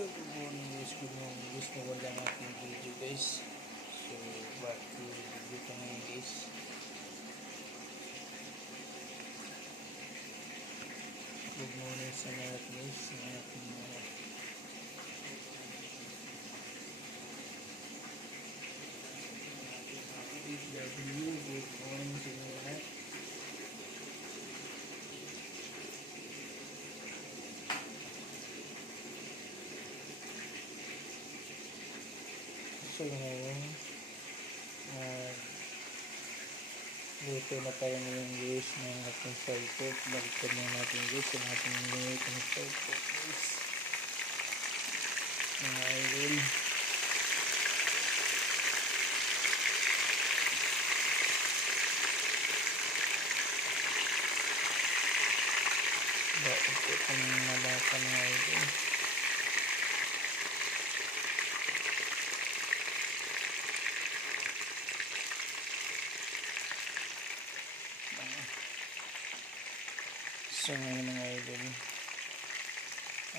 So, good morning guys, good morning guys. Nawala ang ating video guys. So, back to video ko ngayon guys. Good morning sa lahat guys. Sa ating mga So ngayon, uh, luto na tayo ngayon guys ng ating pork. Balikan na natin guys yung ating niluto ng pork guys. Mga idol. Bakit po ito ng mga baka mga idol? So ngayon mga idol,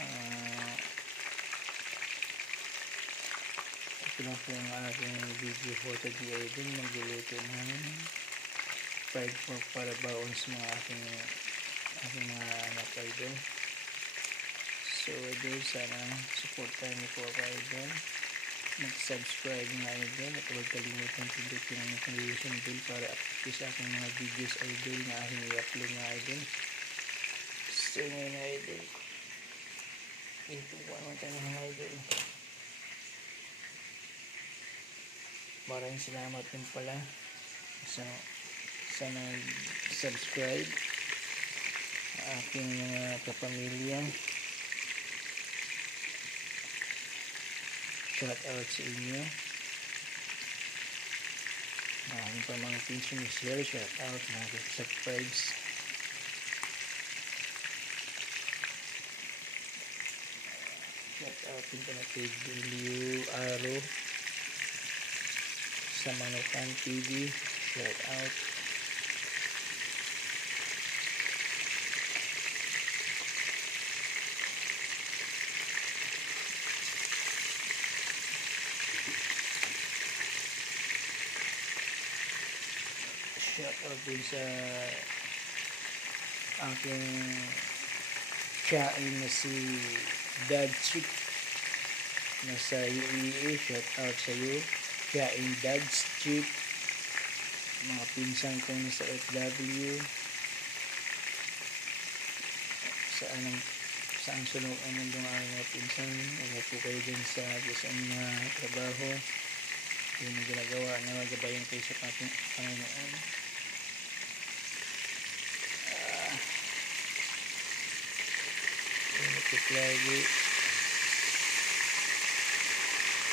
ah, ito na po ang aking video today idol, magluluto ng fried pork para baon sa mga aking, aking mga anak idol. So idol, sana supportan niyo po ako idol. Mag-subscribe nga idol at huwag kalimutan pindutin ang notification bell para update sa aking mga videos idol na aking i-upload nga idol. So ngayon mga idol, po naman tayo mga idol. Maraming salamat din pala sa sa nag-subscribe aking mga kapamilya. Shout out sa inyo. Maraming pamangkin sumisir. Shout out mga subscribes. Out din pala kay W. Aro sa Manukan TV. Shout out. Shout out din sa aking kain na si Dad Chick nasa UEA. Shout out sa iyo. Kain Dad Chick. Mga pinsan ko nasa FW. Sa anong saan sunod ang mundo ng aking mga pinsan. Wala po kayo dyan sa isang mga trabaho. Yung ginagawa na magabayan kayo sa ating Panginoon. Ah, Inipit lagi.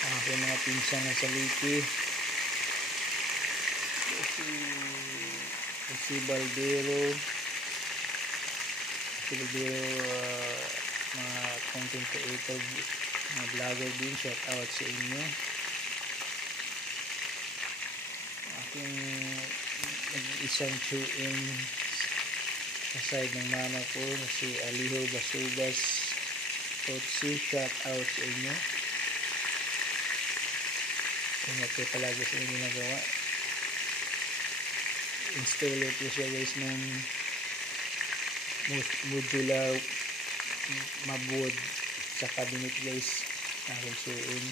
Ang aking mga pinsan na sa Liki. Si, si Baldero. Si Baldero, ah, mga content creator, mga vlogger din. Shout out sa inyo. Aking nag-isang chewin sa side ng mama ko si Aliho Basubas Totsi, shout out sa inyo. Ingat kayo palagi sa inyo nagawa. Installer po siya guys ng mo- modular mabwood sa cabinet guys. Aking suin.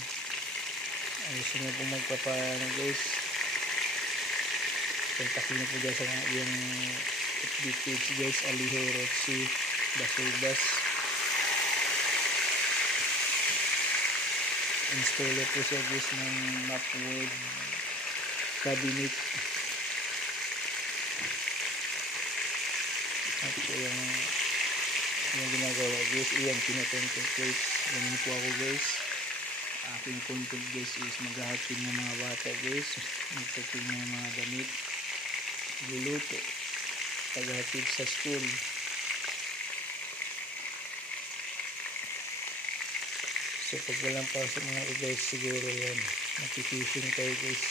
Gusto niyo po magpapano guys. Kontakin niyo po guys ang yung FB page guys. Aliho Roxy Basubas. Installer po siya guys ng mapwood cabinet. At yung yung ginagawa guys. Iyan guys ganun po ako guys. Aking content guys is maghahatid ng mga bata guys. Magtating ng mga damit. Luluto. Paghahatid sa school kasi pag walang pasok mga guys siguro yan. Makikising tayo guys.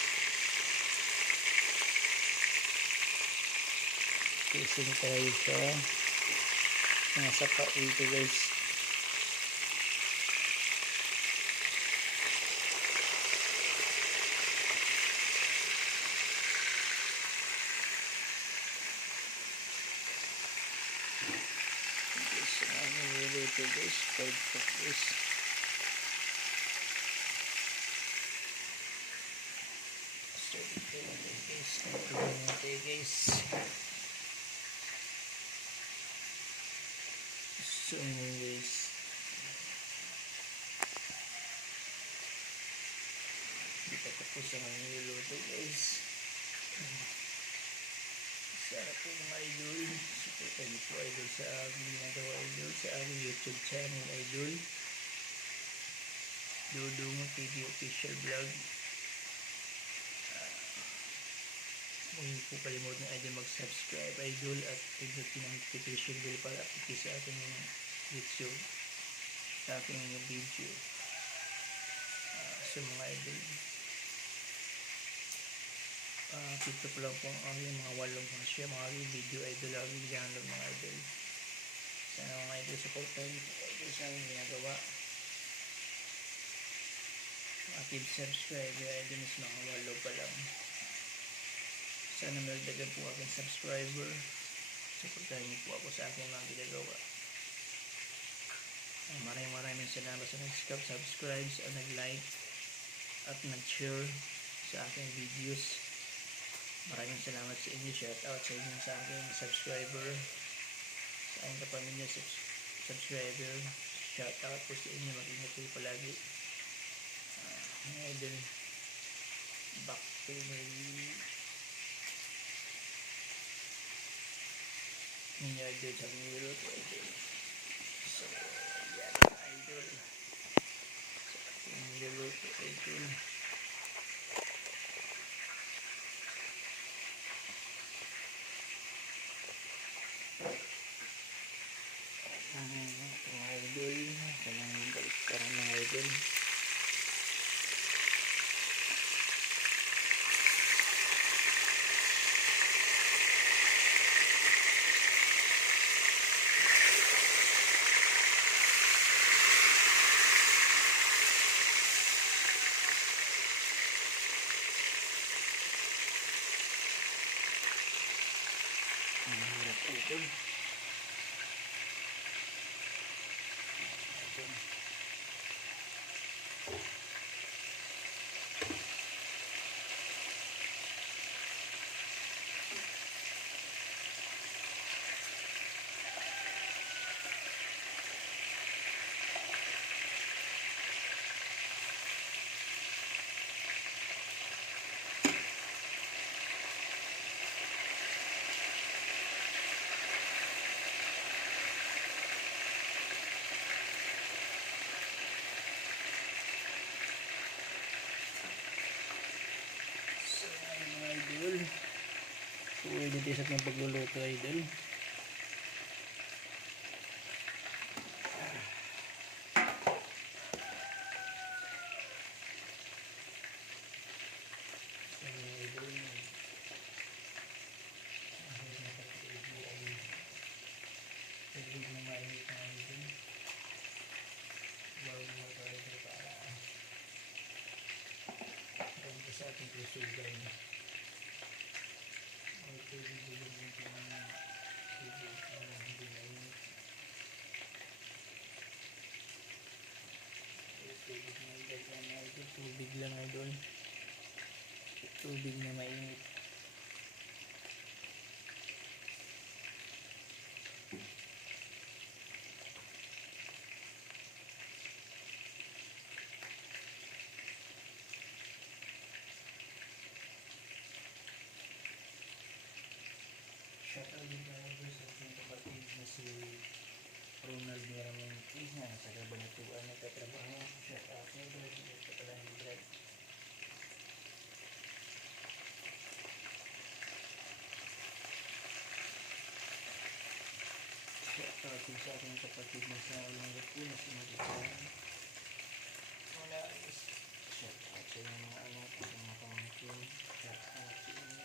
Kising tayo sa mga saka dito guys. Guys, ano ang nilito guys, 5 guys. So, guys. Hindi pa tapos ang niluluto guys. Sarap po mga idol. Supportan niyo po idol sa aking ginagawa idol sa aking YouTube channel idol. Dudong TV Official Vlog. Ah, Huwag niyo po kalimutan idol mag-subscribe idol at pindutin ang notification bell para update sa ating YouTube sa aking video. Ah, sa mga idol. Ah, dito po lang po ang aking mga walong mga siya, mga aking video idol, aking channel mga idol. Sana mga idol, supportan niyo po idol sa aking ginagawa. Active subscriber idol is mga walo pa lang. Sana malagdagan po aking subscriber. Supportan niyo po ako sa aking mga ginagawa. Maraming maraming salamat sa nag-subscribe, subscribe, at nag-like, at nag-share sa aking videos. Maraming salamat sa inyo. Shout out sa inyo sa aking subscriber. Sa aking kapamilya subs- subscriber. Shout out po sa inyo. Mag-ingat kayo palagi. Uh, idol. Back to my ninyo idol sa aking niluto idol. So, yan idol. Sa aking niluto idol. mga idol kanang balik ka ng mga idol Good. Sa ating pagluluto, idol. So, mga idol, ang hirap na pagkaili ay tubig na mainit na idol. Bago mo tayo para Huwag sa ating krusugan. Ang tubig ulit ng pinang tubig na hindi na init. Tubig na idol lang na idol. Lang idol. Tubig na mainit. Shout out din tayo doon sa ating kapatid na si Ronald Miramonte na sa Cabanatuan nagtatrabaho. Shout out niya doon sa Katalan Brad. Din sa ating kapatid na sa Olongapo na si Marisan. Wala is shout out sa inyong mga anak, sa mga pamangkin. Shout out sa inyo.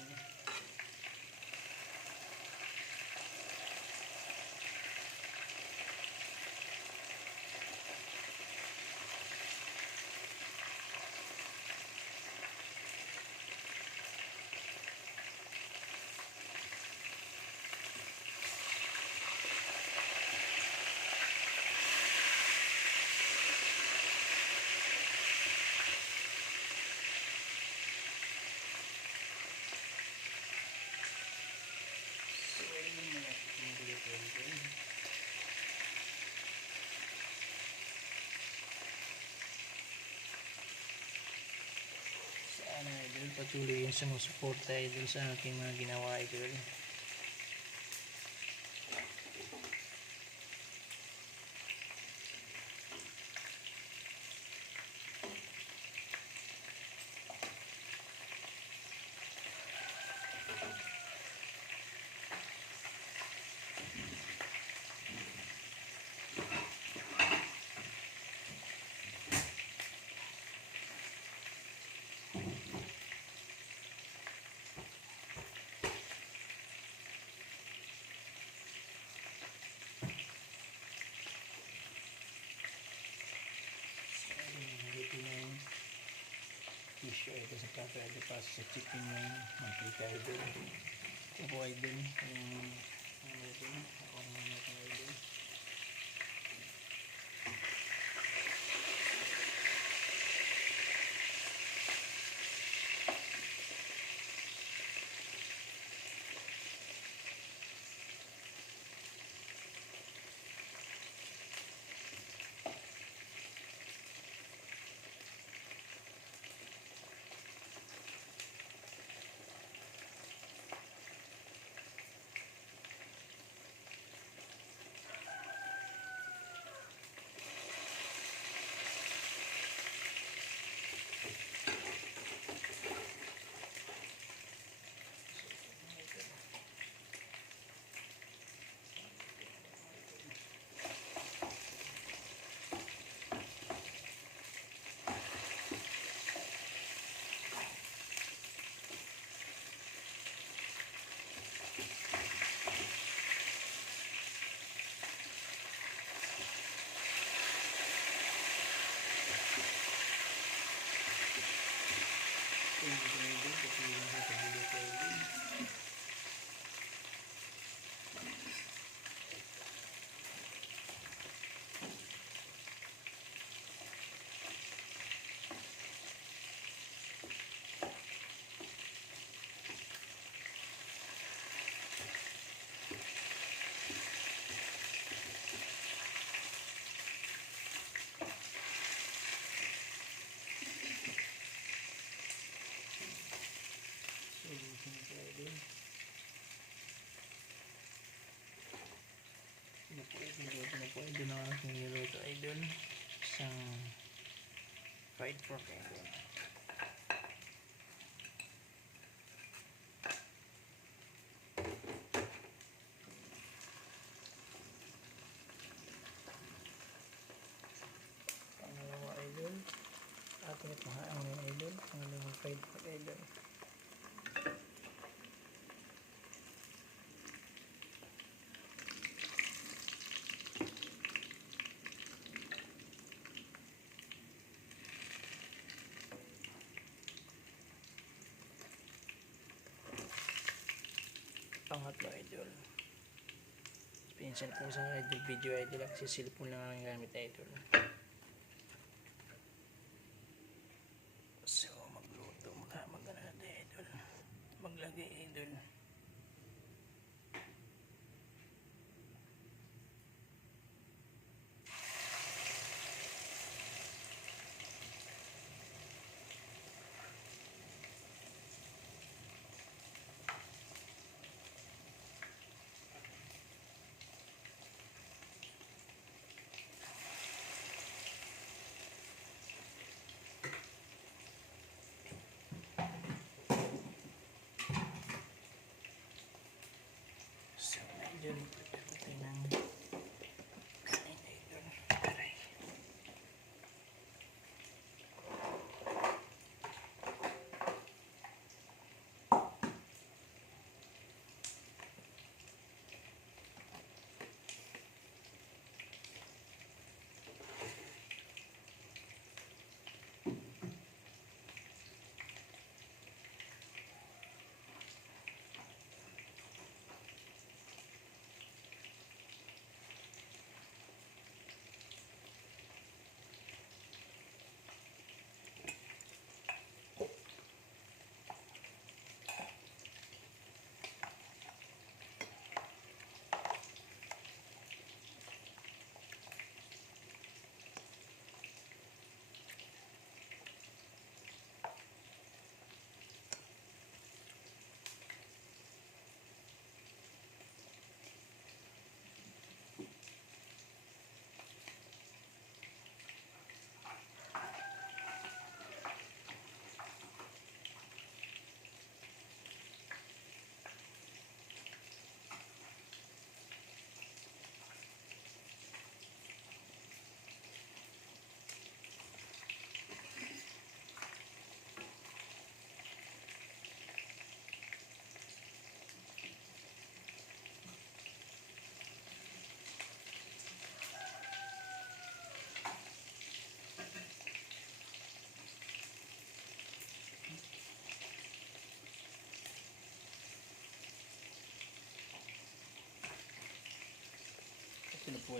So, idol. Patuloy yung sumusuporta idol sa aking mga ginawa idol. Ito na yung tissue idol sa kape idol para sa chicken yung mantika idol. Ito po idol. Yung ano ito. Ako naman ito idol. Ito yung idol. Patuloy lang sa tabulo ko idol. Solution ito idol. Ito po idol. Ito na po idol ang aking niluto idol. Isang fried pork idol. Pangalawa idol. Ating ito ha ang idol. Pangalawang fried pork idol. Pangatlo idol. Pinsan po sa idol video idol kasi cellphone lang ang gamit idol.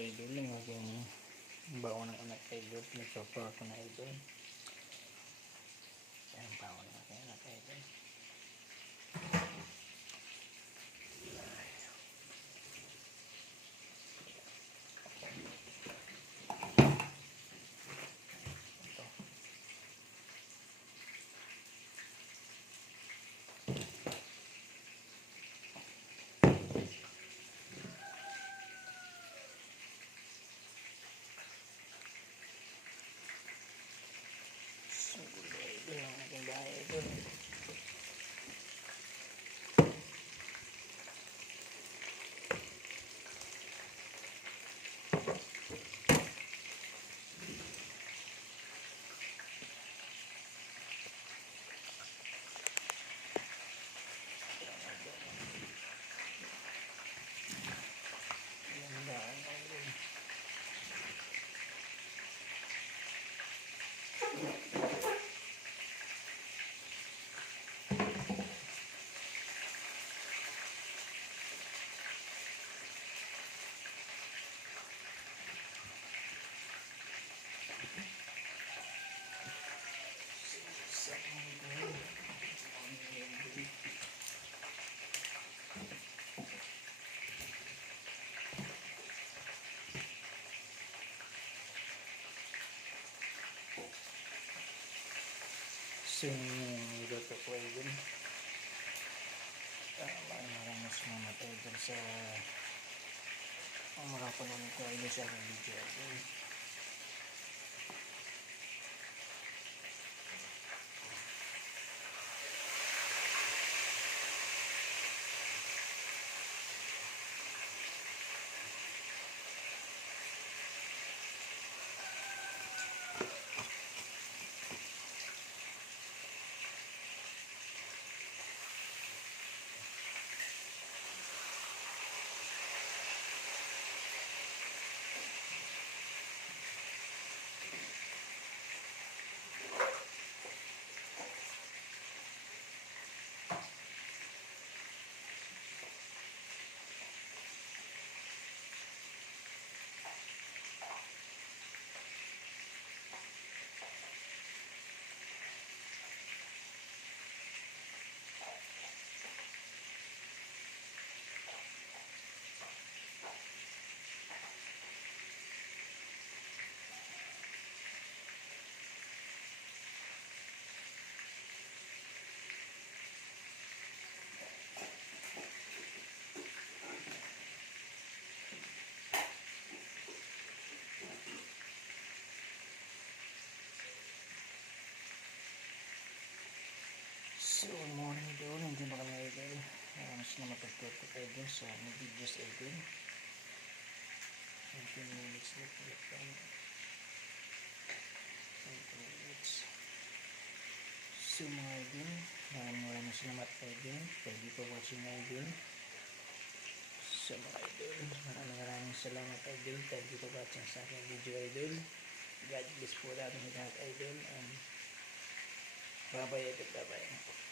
Idol yung aking baon ng anak idol. Nagpapar ko na idol. Yan ang baon ng aking anak idol. Ito. Siguro idol ang aking bahay idol. Ganda ang idol. Sa idol. Yung luto ko idol? Ah, maraming maraming salamat idol sa ang makapanood ko idol sa aking video idol. So, morning idol, hindi na kami idol. Maraming sila mapagtuto kayo dun sa mga videos idol. 19 minutes na po yan. 20 minutes. So, mga idol, maraming maraming salamat idol. Thank you for watching idol. So, mga idol, maraming maraming salamat idol. Thank you for watching sa aking video idol. God bless po natin lahat idol. And bye-bye idol, bye-bye.